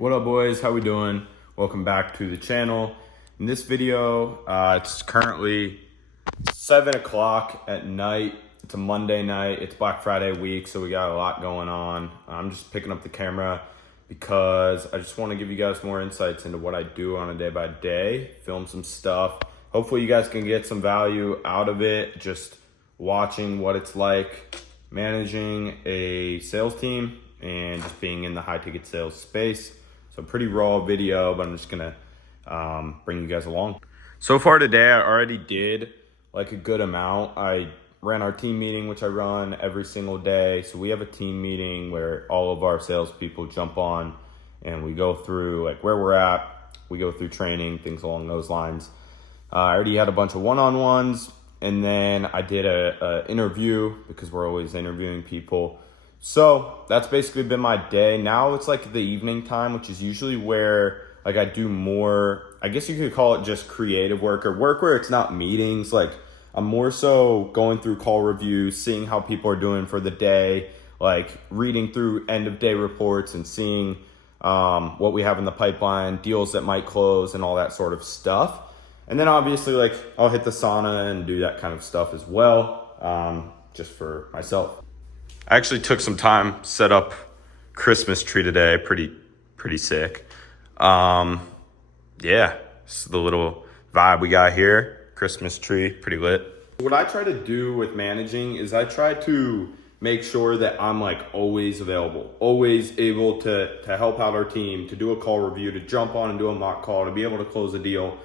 What up, boys? How we doing? Welcome back to the channel. In this video, it's currently 7 o'clock at night. It's a Monday night. It's Black Friday week, so we got a lot going on. I'm just picking up the camera because I just want to give you guys more insights into what I do on a day-by-day, film some stuff. Hopefully you guys can get some value out of it, just watching what it's like managing a sales team and just being in the high ticket sales space. So pretty raw video, but I'm just gonna bring you guys along. So far today, I already did like a good amount. I ran our team meeting, which I run every single day. So we have a team meeting where all of our salespeople jump on and we go through like where we're at. We go through training, things along those lines. I already had a bunch of one-on-ones, and then I did a interview because we're always interviewing people. So that's basically been my day. Now it's like the evening time, which is usually where like I do more, I guess you could call it just creative work or work where it's not meetings. Like I'm more so going through call reviews, seeing how people are doing for the day, like reading through end of day reports and seeing what we have in the pipeline, deals that might close and all that sort of stuff. And then obviously like I'll hit the sauna and do that kind of stuff as well, just for myself. I actually took some time, set up Christmas tree today, pretty sick. Yeah, this is the little vibe we got here. Christmas tree, pretty lit. What I try to do with managing is I try to make sure that I'm like always available, always able to help out our team, to do a call review, to jump on and do a mock call, to be able to close a deal.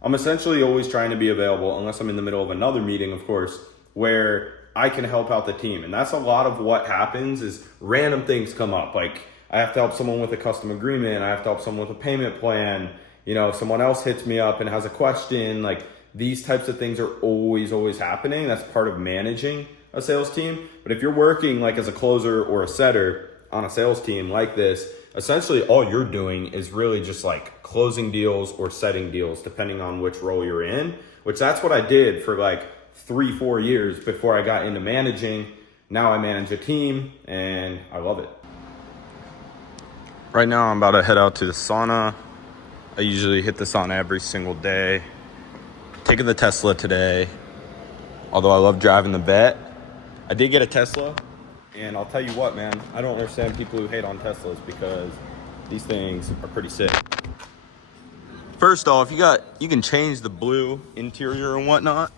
I'm essentially always trying to be available, unless I'm in the middle of another meeting, of course, where I can help out the team. And that's a lot of what happens is random things come up. Like I have to help someone with a custom agreement. I have to help someone with a payment plan. You know, someone else hits me up and has a question. Like these types of things are always happening. That's part of managing a sales team. But if you're working like as a closer or a setter on a sales team like this, essentially all you're doing is really just like closing deals or setting deals, depending on which role you're in, which that's what I did for like 3-4 years before I got into managing. Now I manage a team and I love it. Right now I'm about to head out to the sauna. I usually hit the sauna every single day. Taking the Tesla today. Although I love driving the Vet. I did get a Tesla, and I'll tell you what, man, I don't understand people who hate on Teslas because these things are pretty sick. First off, you can change the blue interior and whatnot.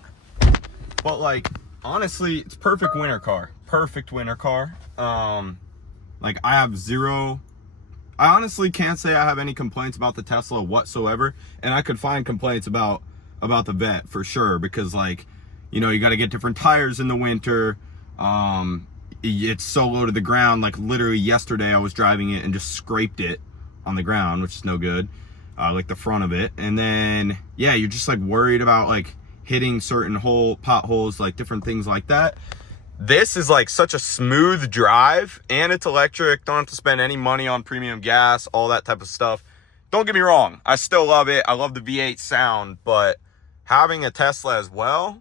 But like, honestly, it's perfect winter car. Like I honestly can't say I have any complaints about the Tesla whatsoever. And I could find complaints about the Vet for sure, because like, you know, you got to get different tires in the winter. It's so low to the ground. Like literally yesterday I was driving it and just scraped it on the ground, which is no good. Like the front of it. And then, yeah, you're just like worried about like hitting certain potholes, like different things like that. This is like such a smooth drive, and it's electric. Don't have to spend any money on premium gas, all that type of stuff. Don't get me wrong, I still love it. I love the V8 sound, but having a Tesla as well,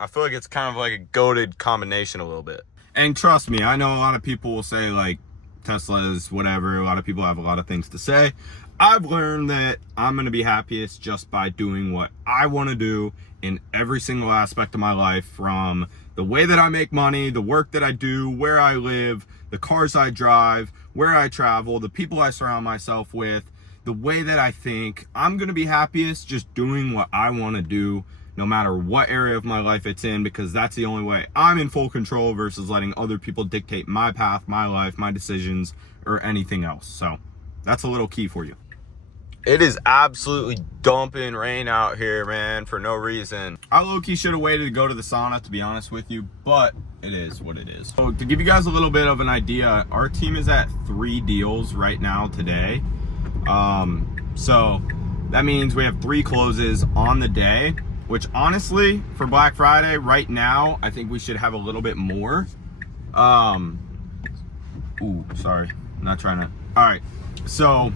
I feel like it's kind of like a goated combination a little bit. And trust me, I know a lot of people will say like Tesla is whatever. A lot of people have a lot of things to say. I've learned that I'm going to be happiest just by doing what I want to do in every single aspect of my life, from the way that I make money, the work that I do, where I live, the cars I drive, where I travel, the people I surround myself with, the way that I think. I'm going to be happiest just doing what I want to do, no matter what area of my life it's in, because that's the only way I'm in full control versus letting other people dictate my path, my life, my decisions, or anything else. So that's a little key for you. It is absolutely dumping rain out here, man, for no reason. I low-key should have waited to go to the sauna, to be honest with you, but it is what it is. So to give you guys a little bit of an idea, our team is at 3 deals right now today. So that means we have 3 closes on the day, which honestly, for Black Friday right now, I think we should have a little bit more. Ooh, sorry, I'm not trying to. All right, so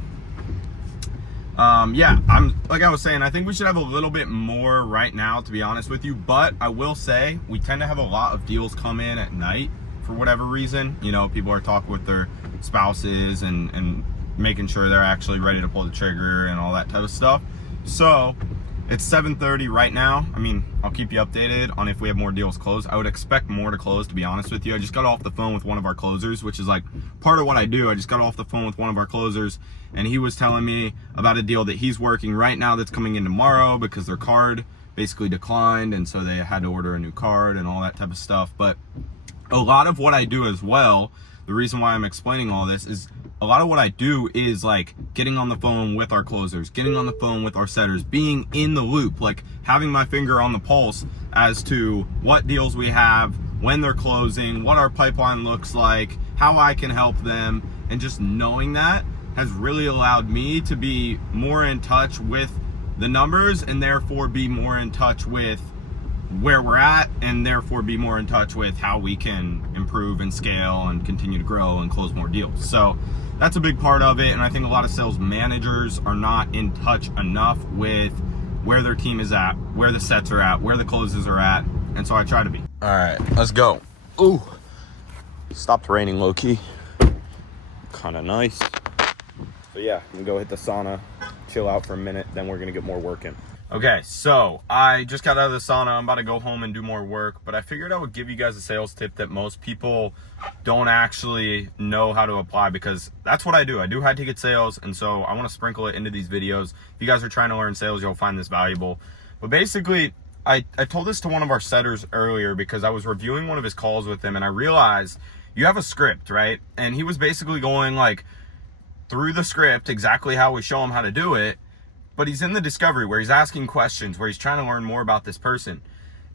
yeah, like I was saying, I think we should have a little bit more right now, to be honest with you. But I will say we tend to have a lot of deals come in at night for whatever reason. You know, people are talking with their spouses and making sure they're actually ready to pull the trigger and all that type of stuff. So it's 7:30 right now. I mean, I'll keep you updated on if we have more deals closed. I would expect more to close, to be honest with you. I just got off the phone with one of our closers, which is like part of what I do. I just got off the phone with one of our closers, and he was telling me about a deal that he's working right now that's coming in tomorrow because their card basically declined, and so they had to order a new card and all that type of stuff. But a lot of what I do as well, the reason why I'm explaining all this is a lot of what I do is like getting on the phone with our closers, getting on the phone with our setters, being in the loop, like having my finger on the pulse as to what deals we have, when they're closing, what our pipeline looks like, how I can help them. And just knowing that has really allowed me to be more in touch with the numbers and therefore be more in touch with where we're at, and therefore be more in touch with how we can improve and scale and continue to grow and close more deals. So that's a big part of it. And I think a lot of sales managers are not in touch enough with where their team is at, where the sets are at, where the closes are at. And so I try to be. All right, let's go. Ooh, stopped raining low key. Kind of nice. So yeah, I'm gonna go hit the sauna, chill out for a minute, then we're gonna get more work in. Okay, so I just got out of the sauna. I'm about to go home and do more work, but I figured I would give you guys a sales tip that most people don't actually know how to apply, because that's what I do. I do high ticket sales, and so I want to sprinkle it into these videos. If you guys are trying to learn sales, you'll find this valuable. But basically, I told this to one of our setters earlier because I was reviewing one of his calls with him, and I realized you have a script, right? And he was basically going like through the script exactly how we show him how to do it. But he's in the discovery where he's asking questions, where he's trying to learn more about this person.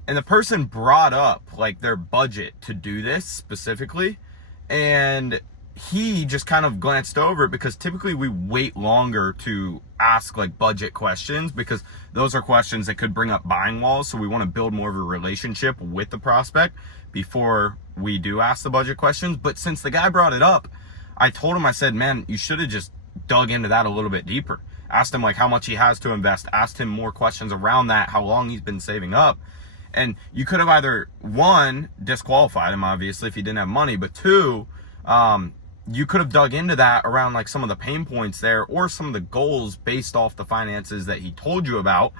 And the person brought up like their budget to do this specifically. And he just kind of glanced over it, because typically we wait longer to ask like budget questions, because those are questions that could bring up buying walls. So we want to build more of a relationship with the prospect before we do ask the budget questions. But since the guy brought it up, I told him, I said, man, you should have just dug into that a little bit deeper. Asked him like how much he has to invest, asked him more questions around that, how long he's been saving up. And you could have either, one, disqualified him, obviously, if he didn't have money, but two, you could have dug into that around like some of the pain points there, or some of the goals based off the finances that he told you about.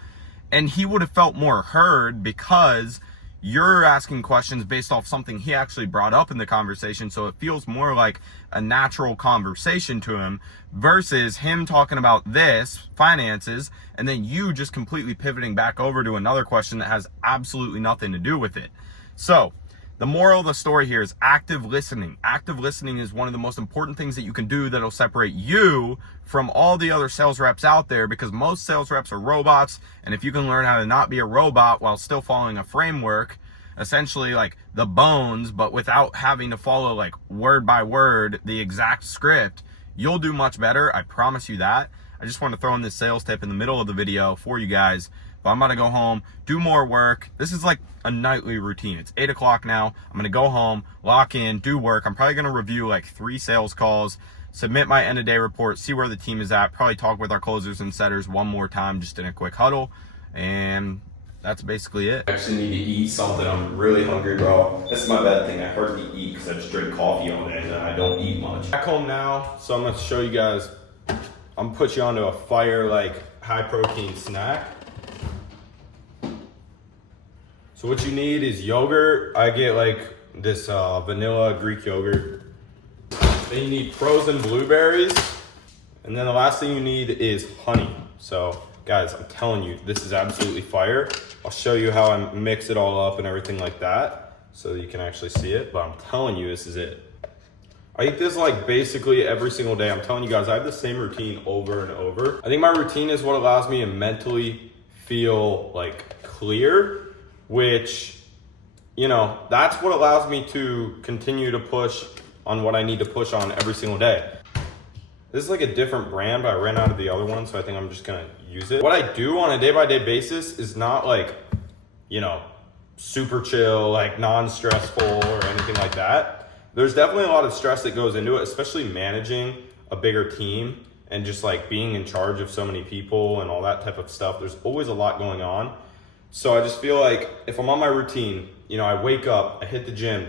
And he would have felt more heard, because you're asking questions based off something he actually brought up in the conversation. So it feels more like a natural conversation to him, versus him talking about this, finances, and then you just completely pivoting back over to another question that has absolutely nothing to do with it. So the moral of the story here is active listening. Active listening is one of the most important things that you can do that'll separate you from all the other sales reps out there, because most sales reps are robots. And if you can learn how to not be a robot while still following a framework, essentially like the bones, but without having to follow like word by word the exact script, you'll do much better. I promise you that. I just want to throw in this sales tip in the middle of the video for you guys. But I'm about to go home, do more work. This is like a nightly routine. It's 8 o'clock now. I'm going to go home, lock in, do work. I'm probably going to review like 3 sales calls, submit my end of day report, see where the team is at, probably talk with our closers and setters one more time just in a quick huddle. And that's basically it. I actually need to eat something. I'm really hungry, bro. This is my bad thing. I hardly eat because I just drink coffee all day and I don't eat much. Back home now, so I'm going to show you guys. I'm going to put you onto a fire like high protein snack. So what you need is yogurt. I get like this vanilla Greek yogurt. Then you need frozen blueberries. And then the last thing you need is honey. So guys, I'm telling you, this is absolutely fire. I'll show you how I mix it all up and everything like that so that you can actually see it. But I'm telling you, this is it. I eat this like basically every single day. I'm telling you guys, I have the same routine over and over. I think my routine is what allows me to mentally feel like clear, which, you know, that's what allows me to continue to push on what I need to push on every single day. This is like a different brand, but I ran out of the other one, so I think I'm just gonna use it. What I do on a day-by-day basis is not like, you know, super chill, like non-stressful or anything like that. There's definitely a lot of stress that goes into it, especially managing a bigger team and just like being in charge of so many people and all that type of stuff. There's always a lot going on. So I just feel like if I'm on my routine, you know, I wake up, I hit the gym,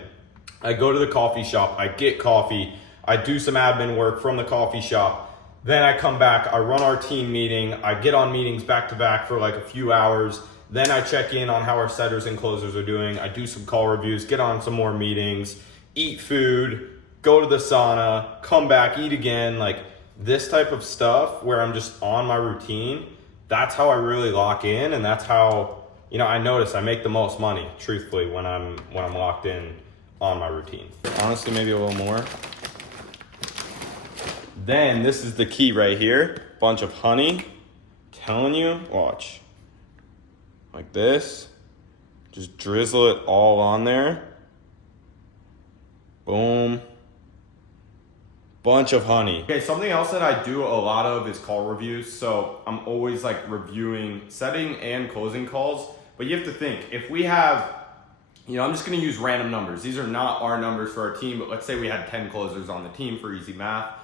I go to the coffee shop, I get coffee, I do some admin work from the coffee shop, Then I come back, I run our team meeting, I get on meetings back to back for like a few hours. Then I check in on how our setters and closers are doing. I do some call reviews, get on some more meetings, eat food, go to the sauna, come back, eat again. Like this type of stuff where I'm just on my routine, that's how I really lock in, and that's how, you know, I notice I make the most money, truthfully, when I'm locked in on my routine. Honestly, maybe a little more. Then this is the key right here. Bunch of honey. Telling you, watch. Like this. Just drizzle it all on there. Boom. Bunch of honey. Okay, something else that I do a lot of is call reviews. So I'm always like reviewing setting and closing calls. But you have to think, if we have, you know, I'm just gonna use random numbers. These are not our numbers for our team, but let's say we had 10 closers on the team for easy math.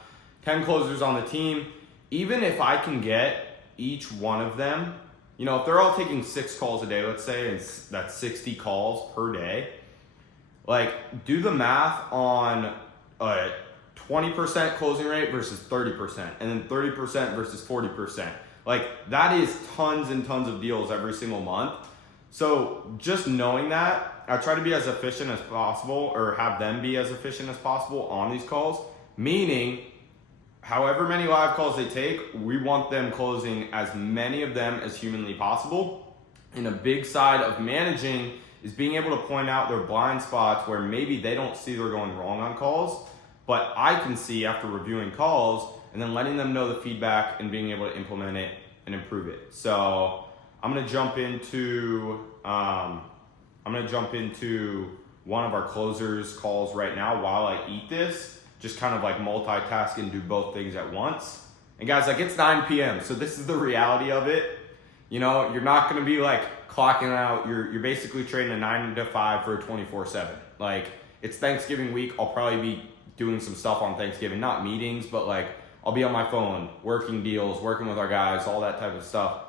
10 closers on the team. Even if I can get each one of them, you know, if they're all taking 6 calls a day, let's say, and that's 60 calls per day, like do the math on a 20% closing rate versus 30%, and then 30% versus 40%. Like that is tons and tons of deals every single month. So just knowing that, I try to be as efficient as possible, or have them be as efficient as possible on these calls, meaning however many live calls they take, we want them closing as many of them as humanly possible. And a big side of managing is being able to point out their blind spots where maybe they don't see they're going wrong on calls, but I can see after reviewing calls, and then letting them know the feedback and being able to implement it and improve it. So I'm gonna jump into one of our closers calls right now while I eat this. Just kind of like multitask and do both things at once. And guys, like it's 9 p.m. So this is the reality of it. You know, you're not gonna be like clocking out. You're basically trading a 9 to 5 for a 24/7. Like it's Thanksgiving week. I'll probably be doing some stuff on Thanksgiving, not meetings, but like I'll be on my phone, working deals, working with our guys, all that type of stuff.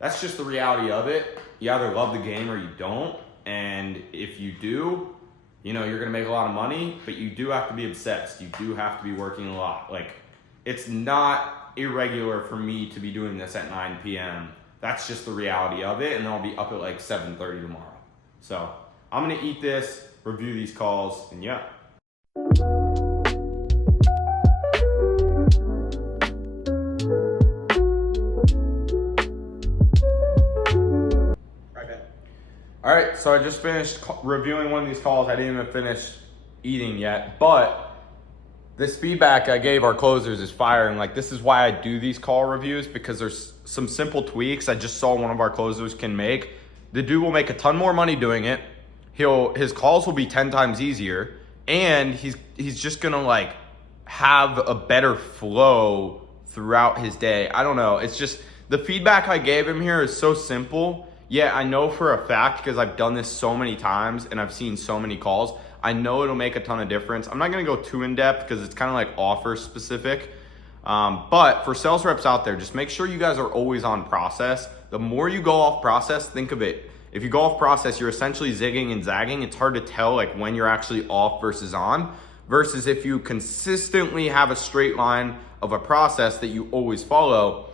That's just the reality of it. You either love the game or you don't. And if you do, you know, you're gonna make a lot of money, but you do have to be obsessed. You do have to be working a lot. Like, it's not irregular for me to be doing this at 9 p.m. That's just the reality of it, and then I'll be up at like 7:30 tomorrow. So I'm gonna eat this, review these calls, and yeah. All right, so I just finished reviewing one of these calls. I didn't even finish eating yet, but this feedback I gave our closers is firing. Like, this is why I do these call reviews, because there's some simple tweaks I just saw one of our closers can make. The dude will make a ton more money doing it. His calls will be 10 times easier, and he's just gonna like have a better flow throughout his day. I don't know. It's just the feedback I gave him here is so simple. Yeah, I know for a fact, because I've done this so many times and I've seen so many calls, I know it'll make a ton of difference. I'm not gonna go too in depth because it's kind of like offer specific. But for sales reps out there, just make sure you guys are always on process. The more you go off process, think of it. If you go off process, you're essentially zigging and zagging. It's hard to tell like when you're actually off versus on, versus if you consistently have a straight line of a process that you always follow,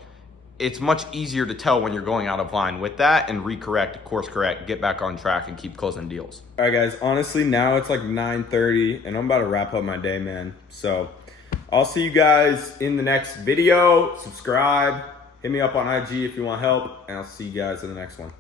it's much easier to tell when you're going out of line with that and recorrect, course correct, get back on track and keep closing deals. All right, guys, honestly, now it's like 9:30 and I'm about to wrap up my day, man. So I'll see you guys in the next video. Subscribe, hit me up on IG if you want help, and I'll see you guys in the next one.